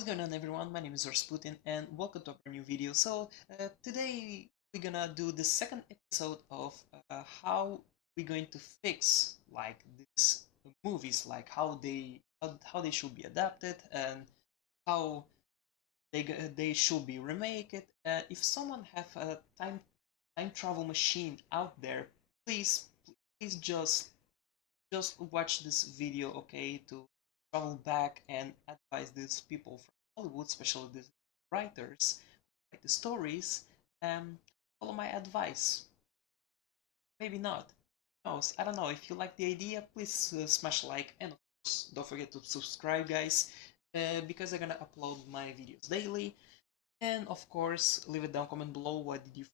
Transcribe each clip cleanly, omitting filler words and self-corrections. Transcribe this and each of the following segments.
What's going on, everyone? My name is Rasputin and welcome to our new video. Today we're gonna do the second episode of how we're going to fix like these movies, like how they should be adapted and how they should be remade. If someone have a time travel machine out there, please please just watch this video, okay, to travel back and advise these people from Hollywood, especially the writers who write the stories, follow my advice. Maybe not. Who knows? I don't know. If you like the idea, please smash like, and of course, don't forget to subscribe, guys, because I'm gonna upload my videos daily. And of course, leave it down comment below. What did you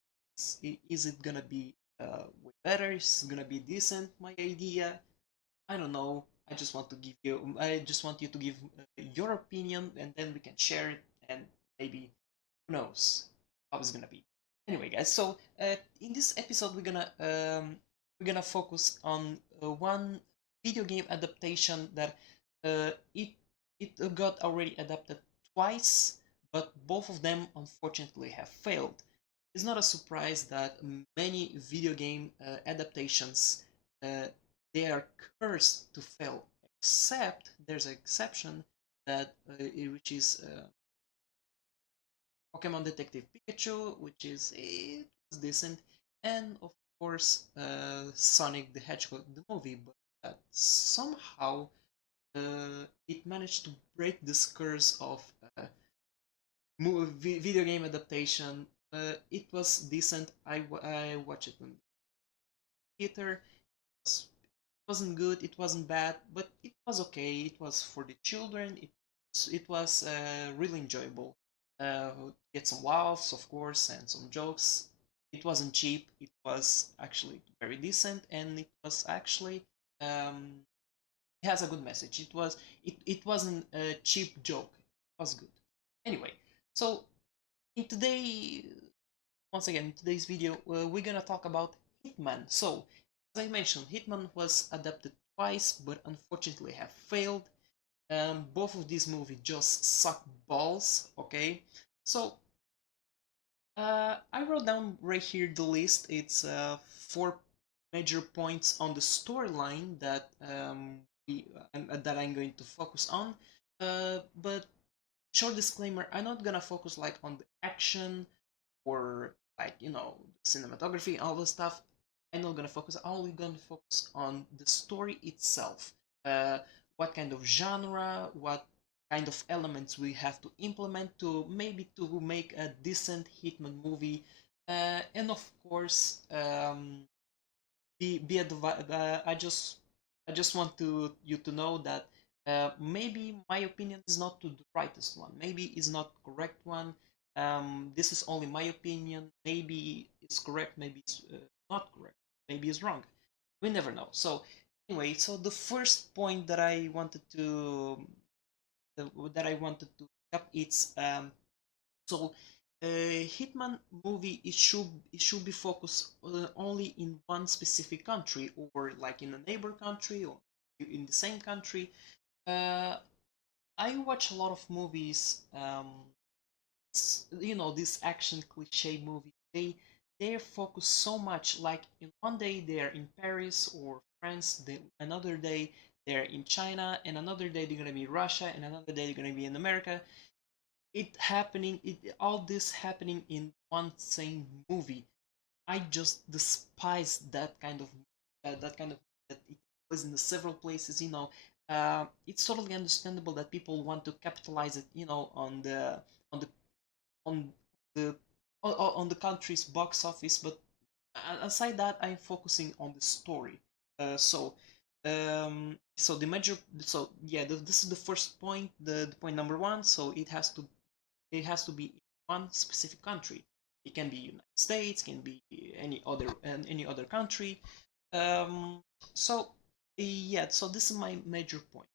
think? Is it gonna be way better? Is it gonna be decent? My idea? I don't know. I just want you to give your opinion, and then we can share it, and maybe who knows how it's gonna be. Anyway, guys. In this episode, we're gonna focus on one video game adaptation that uh, it it got already adapted twice, but both of them unfortunately have failed. It's not a surprise that many video game adaptations uh, they are cursed to fail, except there's an exception which is Pokemon Detective Pikachu, which is it was decent, and of course Sonic the Hedgehog the movie, but somehow it managed to break this curse of video game adaptation. It was decent. I watched it in theater. Wasn't good, it wasn't bad, but it was okay. It was for the children. It was really enjoyable. Get some laughs, of course, and some jokes. It wasn't cheap. It was actually very decent, and it was actually um, it has a good message. It wasn't a cheap joke. It was good. Anyway, so in today once again, in today's video, we're gonna talk about Hitman. So, as I mentioned, Hitman was adapted twice, but unfortunately have failed. Both of these movies just suck balls. Okay, so I wrote down right here the list. It's four major points on the storyline that I'm going to focus on. But short disclaimer: I'm not gonna focus like on the action or like cinematography, all this stuff. I'm not gonna focus. I'm only gonna focus on the story itself. Uh, what kind of genre, what kind of elements we have to implement to make a decent Hitman movie, and of course, I just want to you to know that maybe my opinion is not the rightest one. Maybe it's not correct one. This is only my opinion. Maybe it's correct. Maybe it's not correct. Maybe it's wrong. We never know. So anyway, so the first point that I wanted to up it's so Hitman movie it should be focused only in one specific country or like in a neighbor country or in the same country. Uh, I watch a lot of movies. This action cliche movie. They're focused so much. Like in one day they're in Paris or France. Another day they're in China, and another day they're gonna be in Russia, and another day they're gonna be in America. All this happening in one same movie. I just despise that kind of that it was in the several places. It's totally understandable that people want to capitalize it, on the on the on the country's box office. But aside that, I'm focusing on the story. So the major, so yeah, this is the first point, the point number one. So it has to be in one specific country. It can be United States, can be any other country. Um, so yeah, so this is my major point.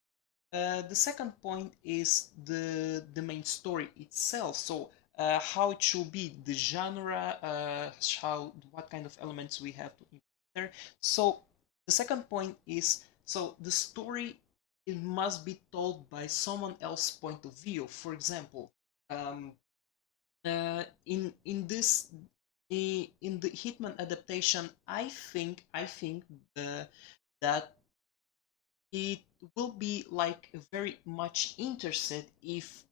The second point is the main story itself. So how it should be, the genre, what kind of elements we have to include there. So the second point is, so the story. it must be told by someone else's point of view. For example, um, in this in the Hitman adaptation, I think that it will be like very much interested if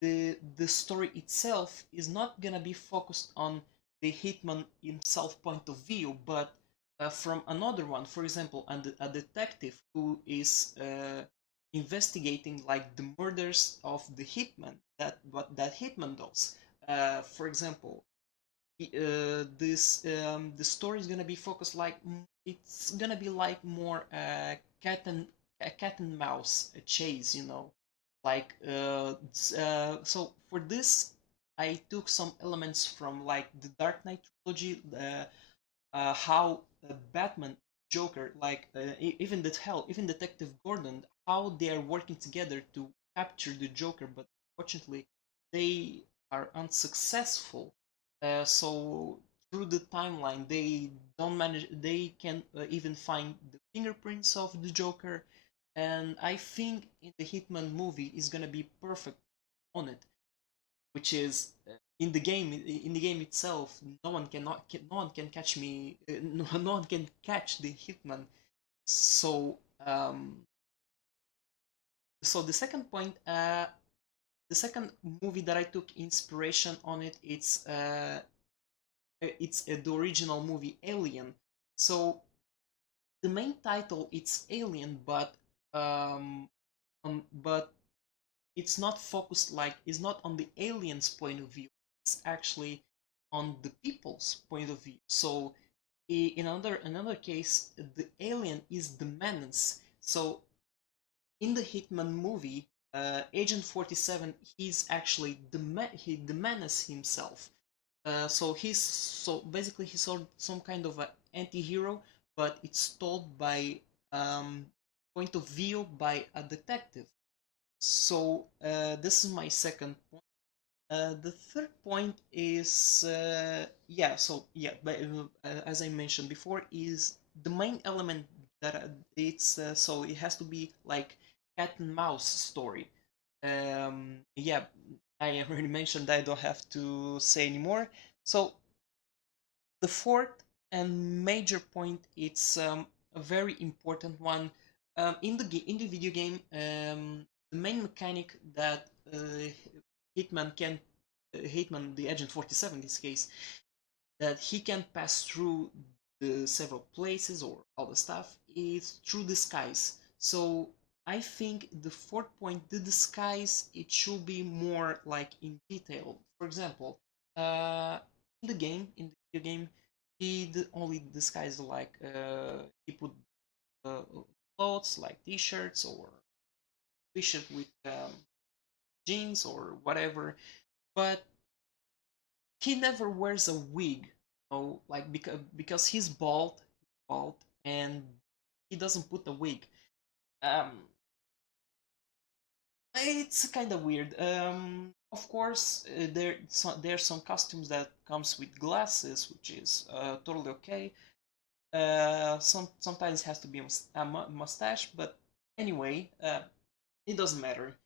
the story itself is not gonna be focused on the hitman himself point of view, but from another one. For example, a detective who is investigating like the murders of the hitman that what that hitman does. For example, this the story is gonna be focused like it's gonna be like more cat and a cat and mouse chase, you know, like so for this I took some elements from like the Dark Knight trilogy, how Batman, Joker, like even that hell, even Detective Gordon, how they are working together to capture the Joker, but unfortunately they are unsuccessful. So through the timeline, they don't manage. They can even find the fingerprints of the Joker, and I think in the Hitman movie is gonna be perfect on it, which is in the game itself no one can catch me no one can catch the hitman. So so the second point, the second movie that I took inspiration on it, it's the original movie Alien. So the main title it's Alien, but but it's not focused like it's not on the aliens point of view, it's actually on the people's point of view. So in another case, the alien is the menace. So in the Hitman movie, Agent 47, he's actually the menace himself. So basically he's some kind of an anti-hero, but it's told by point of view by a detective. So this is my second point. The third point is yeah. So yeah, but as I mentioned before, is the main element that it's so it has to be like cat and mouse story. Yeah, I already mentioned. I don't have to say anymore. So the fourth and major point, it's a very important one. In the video game, the main mechanic that Hitman can Hitman, the Agent 47 in this case, that he can pass through the several places or all the stuff is through the skies. So I think the fourth point, the disguise, it should be more like in detail. For example, in the game, in the video game, only disguise like he put uh, clothes like t-shirts or t-shirt with jeans or whatever, but he never wears a wig, you know, like because bald, and he doesn't put a wig. Um, it's kind of weird. Of course, there's some costumes that comes with glasses, which is totally okay. Sometimes it has to be a mustache, but anyway, it doesn't matter.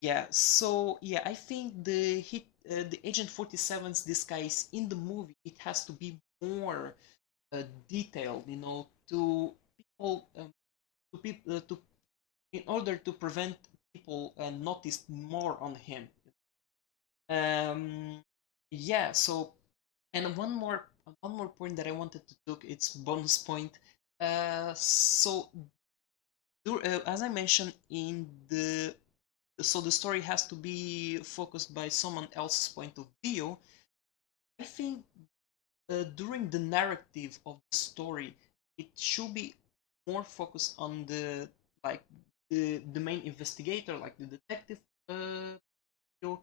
Yeah, so yeah, I think the Agent 47's disguise in the movie, it has to be more detailed, you know, to people, to in order to prevent people notice more on him. Um, yeah. So, and one more point that I wanted to took, it's bonus point. So as I mentioned in the so the story has to be focused by someone else's point of view. I think during the narrative of the story, it should be more focused on like the main investigator, like the detective. You know,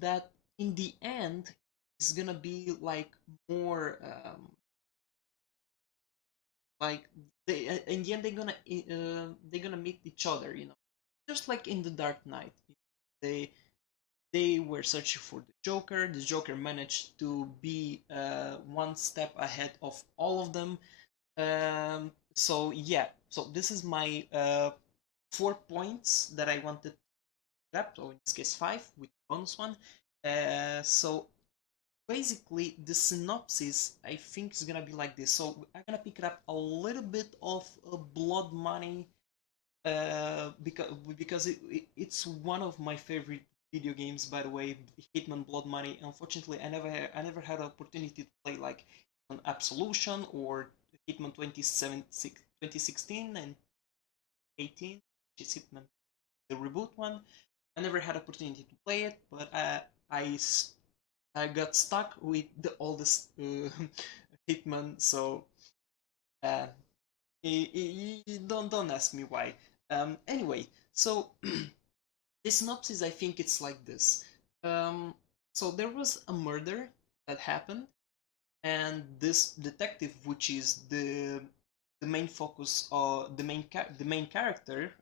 that in the end is gonna be like more like in the end they're gonna meet each other. You know, just like in the Dark Knight, they they were searching for the Joker. The Joker managed to be one step ahead of all of them. so yeah, so this is my 4 points that I wanted to grab, or in this case five with bonus one. So basically the synopsis I think is gonna be like this. So I'm gonna pick it up a little bit of Blood Money, because it's one of my favorite video games, by the way, Hitman Blood Money. Unfortunately, I never had an opportunity to play like an Absolution or Hitman 2016 and 18, which is Hitman the reboot one. I never had opportunity to play it, but I got stuck with the oldest Hitman, so uh, don't ask me why. Anyway, so the synopsis, I think it's like this. Um, so there was a murder that happened, and this detective, which is the main focus, the main character,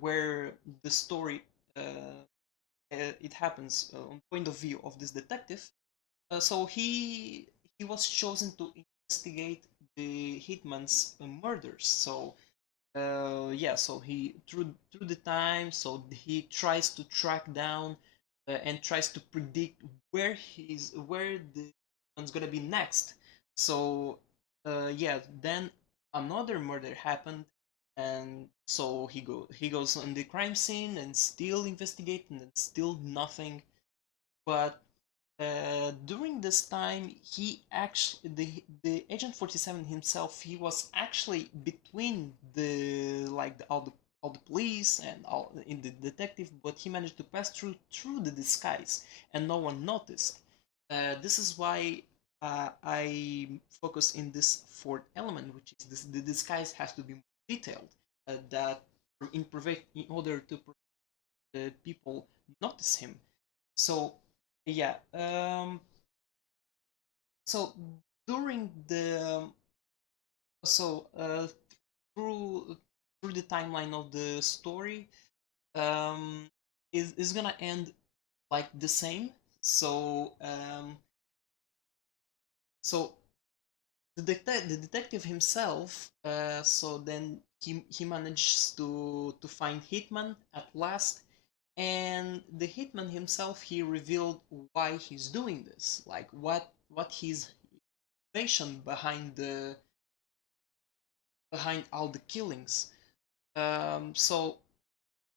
where the story it happens on point of view of this detective. So he was chosen to investigate the hitman's murders. So yeah, so he through the time, so he tries to track down and tries to predict where the one's gonna be next. So yeah, then another murder happened, and so he goes on the crime scene and still investigating and still nothing. But during this time, he actually the Agent 47 himself, he was actually between all the police and all in the detective, but he managed to pass through the disguise, and no one noticed. This is why I focus in this fourth element, which is the disguise has to be more detailed. That in order to people notice him. So yeah, so during the so through through the timeline of the story, is gonna end like the same. So so the detective himself, so then he manages to find Hitman at last, and the Hitman himself, he revealed why he's doing this, like what his motivation behind all the killings. So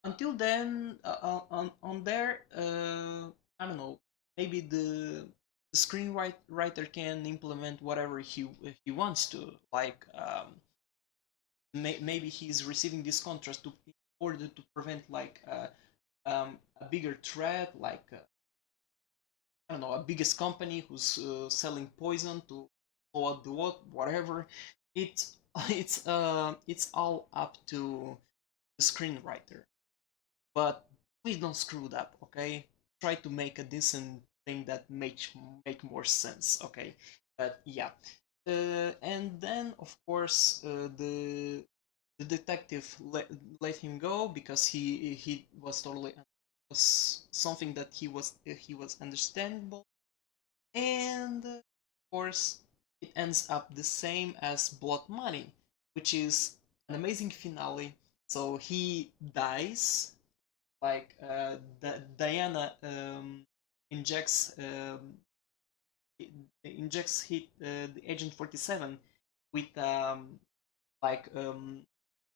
until then, on there, I don't know. Maybe the screenwriter can implement whatever he wants to. Like maybe he's receiving this contrast to in order to prevent like a bigger threat, like I don't know, a biggest company who's selling poison to blow out the whatever. It's it's all up to the screenwriter. But please don't screw it up, okay? Try to make a decent thing that make more sense, okay? But yeah, and then of course the detective let him go because he was totally was something that he was understandable, and of course it ends up the same as Blood Money, which is an amazing finale. So he dies, like Diana injects injects the Agent 47 with like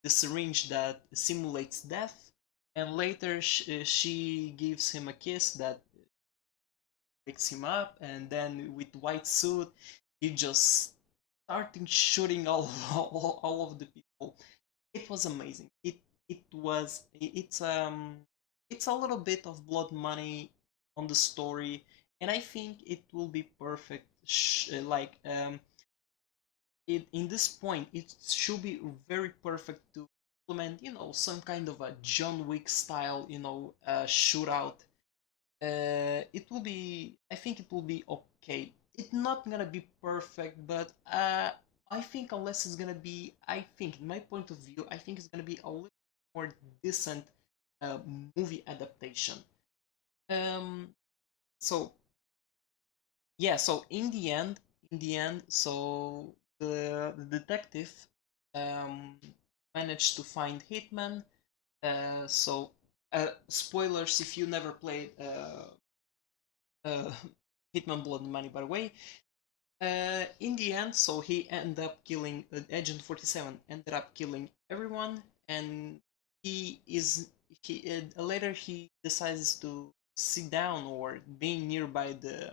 the syringe that simulates death, and later she gives him a kiss that wakes him up, and then with white suit he just starting shooting all of the people. It was amazing. It's a little bit of Blood Money on the story, and I think it will be perfect. Like in this point, it should be very perfect to implement, some kind of a John Wick style, shootout. It will be. I think it will be okay. It's not gonna be perfect, but I think unless it's gonna be, I think in my point of view, I think it's gonna be a little more decent uh, movie adaptation. Um. So yeah. So in the end, so the detective. um, managed to find Hitman. So spoilers if you never played uh, Hitman Blood and Money, by the way. In the end, so he ended up killing Agent 47. Ended up killing everyone, and he is he later he decides to sit down or being nearby the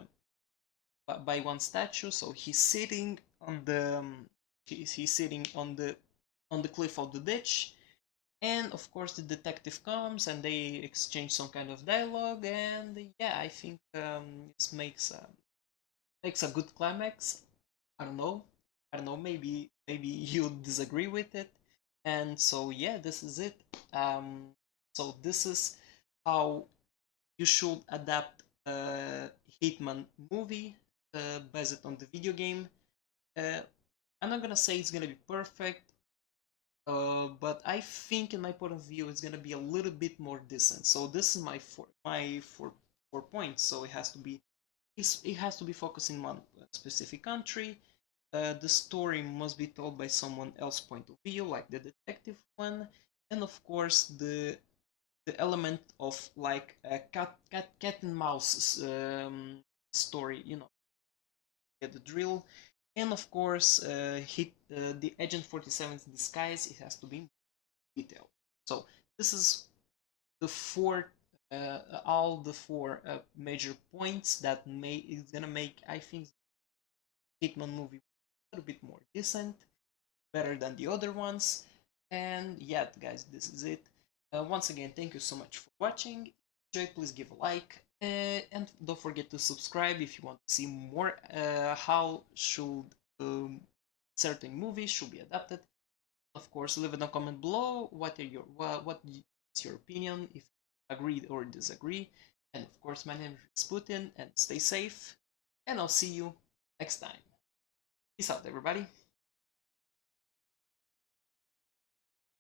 by one statue. So he's sitting on the he's sitting on the cliff of the ditch, and of course the detective comes and they exchange some kind of dialogue, and yeah, I think this makes a good climax. I don't know. I don't know. Maybe you disagree with it. And so yeah, this is it. So this is how you should adapt a Hitman movie based on the video game. Uh, I'm not gonna say it's gonna be perfect, but I think, in my point of view, it's gonna be a little bit more decent. So this is my four points. So it has to be focusing on a specific country. The story must be told by someone else's point of view, like the detective one, and of course the element of like a cat and mouse story. You know, get the drill, and of course, hit the Agent 47's disguise. It has to be detailed. So this is the four. All the four major points that may is gonna make, I think, Hitman movie a little bit more decent, better than the other ones. And yeah, guys, this is it. Once again, thank you so much for watching. Enjoy, please give a like, and don't forget to subscribe if you want to see more. How should certain movies should be adapted? Of course, leave it a comment below. What's your opinion? If you agree or disagree. And of course, my name is Putin, and stay safe. And I'll see you next time. Peace out, everybody.